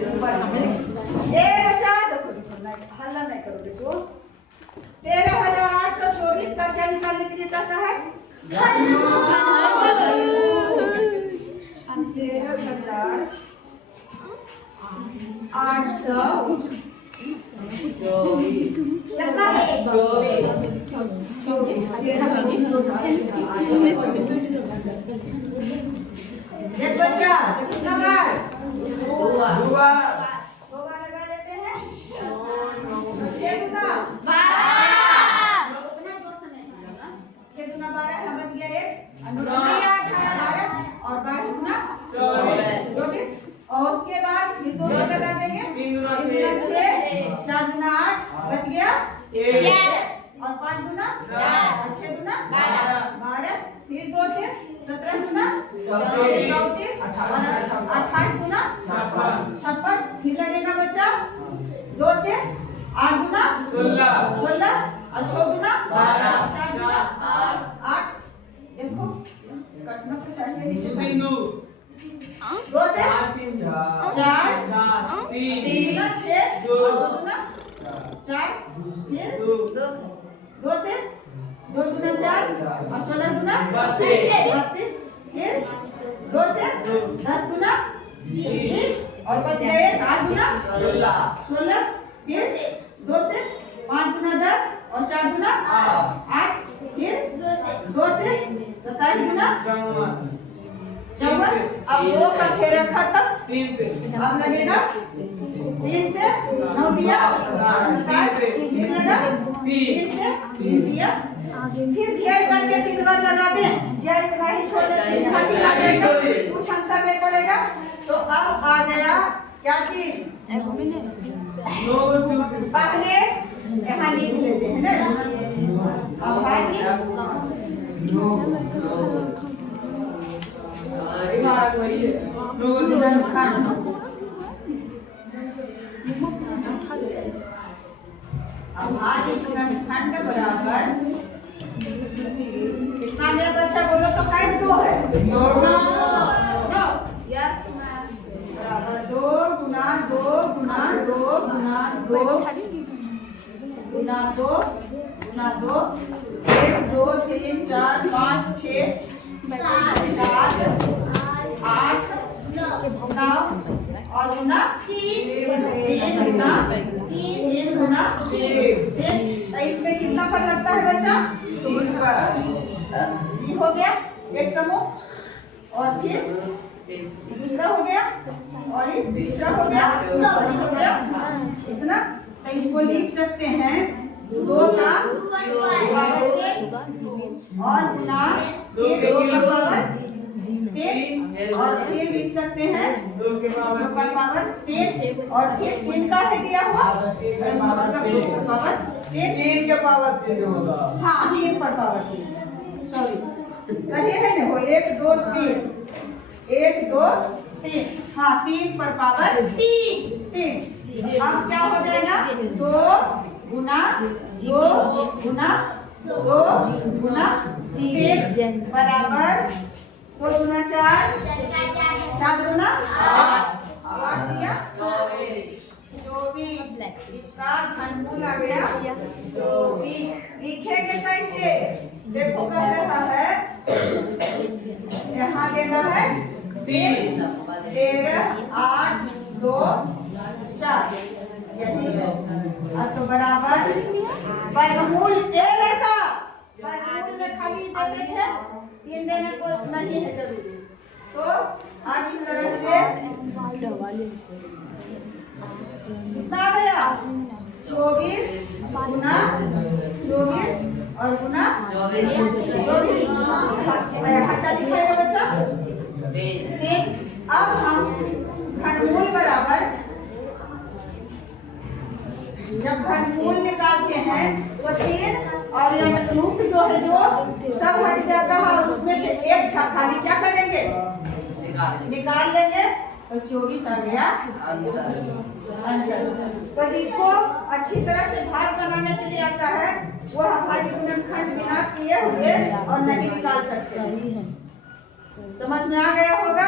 ये बचा देखो हल्ला नहीं करो देखो 13,824 का क्या निकालने के लिए चाहता है 13,824 कितना है 24 एक बच्चा कितना बार दो बार लगा लेते हैं 6 गुना 6 गुना 12 समझ गया एक 18 और 12 गुना 24 और उसके बाद फिर 2 लगा देंगे 3 गुना 6 4 गुना 8 बच गया 1 और 5 गुना 6 गुना 12 फिर 2 से 17 गुना 34 और 28 गुना 56 फिर लगेगा बच्चा 2 से 8 गुना 16 और 6 गुना 4 गुना 8 देखो कटना तो चाहिए नीचे बिंदु 2 से 4 3 गुना 6 2 गुना 4 फिर 2 से 2 गुना 4 और 16 गुना 32 फिर 2 से 10 गुना 20 और बच गए 8 गुना 16 फिर 2 से 5 गुना 10 और 4 गुना 8 फिर 2 से 27 गुना 54 अब 2 का घेरा खत्म 3 से अब लगेगा 3 से 9 दिया 27 फिर लगा 3 से 3 दिया फिर घेर करके 3 बार लगा दें या इतना ही छोड़ दें खाली लगेगा कुछ अंतर नहीं पड़ेगा तो अब आ गया क्या चीज पहले यहाँ लिख लेते हैं ना अब भाजी अब भाजी खंड बराबर कितना मेरा बच्चा बोलो तो 5 2 है बराबर 2 गुना 2 गुना 2 गुना 2 गुना 2 गुना 2 1 2 3 4 5 6 7 8 9 और गुना 3 गुना 3 इसमें कितना पर लगता है बच्चा 3 पर ये हो गया एक समूह और फिर दूसरा हो गया और ये तीसरा हो गया इतना तो इसको लिख सकते हैं 2 का और गुना 3 और फिर लिख सकते हैं 2 का पावर 3 और फिर 3 का है दिया हुआ 3 के पावर 3 होगा हाँ 3 पर पावर 3 सॉरी सही है ना हो 1 2 3 1 2 3 हाँ 3 पर पावर 3 अब क्या हो जाएगा 2 गुना 2 गुना 2 गुना 3 बराबर 2 गुना 4 7 गुना 8 दिया 24 इसका घनमूल आ गया 24 लिखेंगे कैसे देखो कह रहा है यहाँ देना है 13 8 2 4 तो बराबर वर्गमूल ए लड़का वर्गमूल में खाली देते थे 3 देने को नहीं है जरूरी तो आज इस तरह से कितना आ गया 24 गुना 24 और गुना 24 हटा दिखाएगा बच्चा 3 अब हम घनमूल बराबर जब घनमूल निकालते हैं तो 3 और रूट जो है जो सब हट जाता है और उसमें से एक सा खाली क्या करेंगे निकाल लेंगे तो 24 आ गया आंसर। तो जिसको अच्छी तरह से भाग बनाने के लिए आता है वो हमारी गुणनखंड बिना किए हुए और नहीं निकाल सकते हैं। समझ में आ गया होगा।